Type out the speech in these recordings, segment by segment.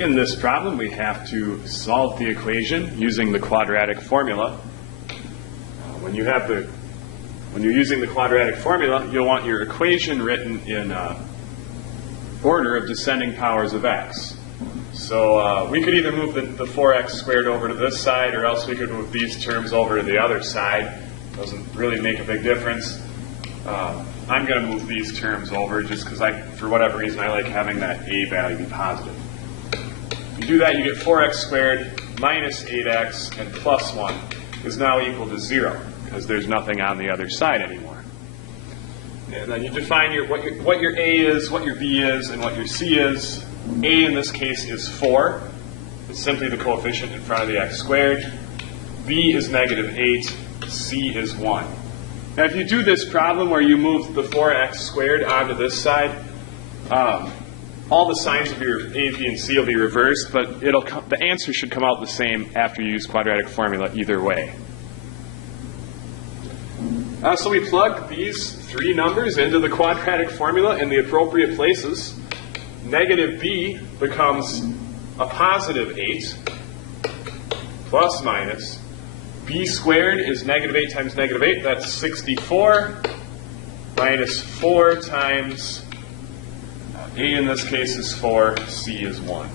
in this problem, we have to solve the equation using the quadratic formula. When you're using the quadratic formula, you'll want your equation written in order of descending powers of x. So we could either move the 4x squared over to this side, or else we could move these terms over to the other side. Doesn't really make a big difference. I'm going to move these terms over just because for whatever reason, I like having that a value be positive. If you do that, you get 4x squared minus 8x and plus 1 is now equal to 0 because there's nothing on the other side anymore. And then you define what your a is, what your b is, and what your c is. A in this case is 4. It's simply the coefficient in front of the x squared. B is negative 8. C is 1. Now if you do this problem where you move the 4x squared onto this side, all the signs of your a, b, and c will be reversed, but the answer should come out the same after you use quadratic formula either way. So we plug these three numbers into the quadratic formula in the appropriate places. Negative b becomes a positive 8 plus minus. B squared is negative 8 times negative 8. That's 64 minus 4 times a in this case is 4, c is 1.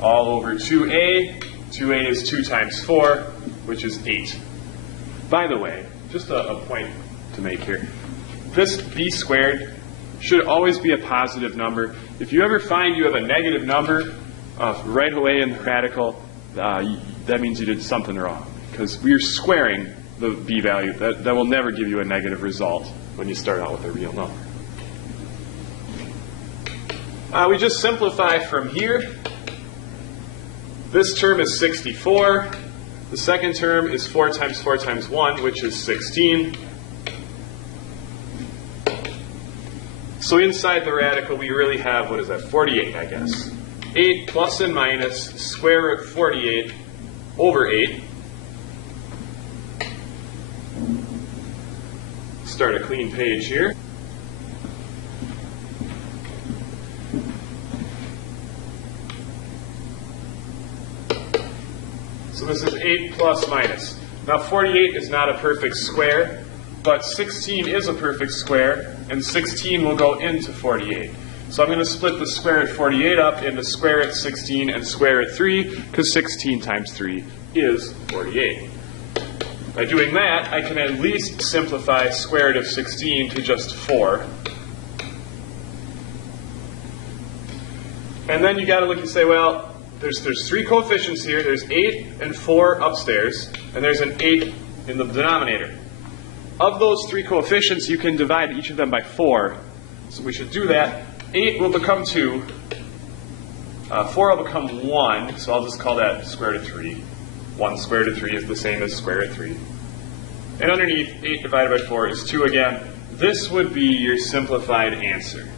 All over 2a. 2a is 2 times 4, which is 8. By the way, just a point to make here. This b squared should always be a positive number. If you ever find you have a negative number right away in the radical, that means you did something wrong, because we are squaring the b value. That will never give you a negative result when you start out with a real number. We just simplify from here. This term is 64. The second term is 4 times 4 times 1, which is 16. So inside the radical, we really have, what is that, 48, I guess. 8 plus and minus square root 48 over 8. Start a clean page here. So this is 8 plus minus. Now 48 is not a perfect square, but 16 is a perfect square, and 16 will go into 48. So I'm going to split the square root 48 up into square root 16 and square root 3, because 16 times 3 is 48. By doing that, I can at least simplify square root of 16 to just 4. And then you got to look and say, well, there's three coefficients here. There's 8 and 4 upstairs, and there's an 8 in the denominator. Of those three coefficients, you can divide each of them by 4. So we should do that. 8 will become 2. 4 will become 1, so I'll just call that square root of 3. 1 square root of 3 is the same as square root of 3. And underneath, 8 divided by 4 is 2 again. This would be your simplified answer.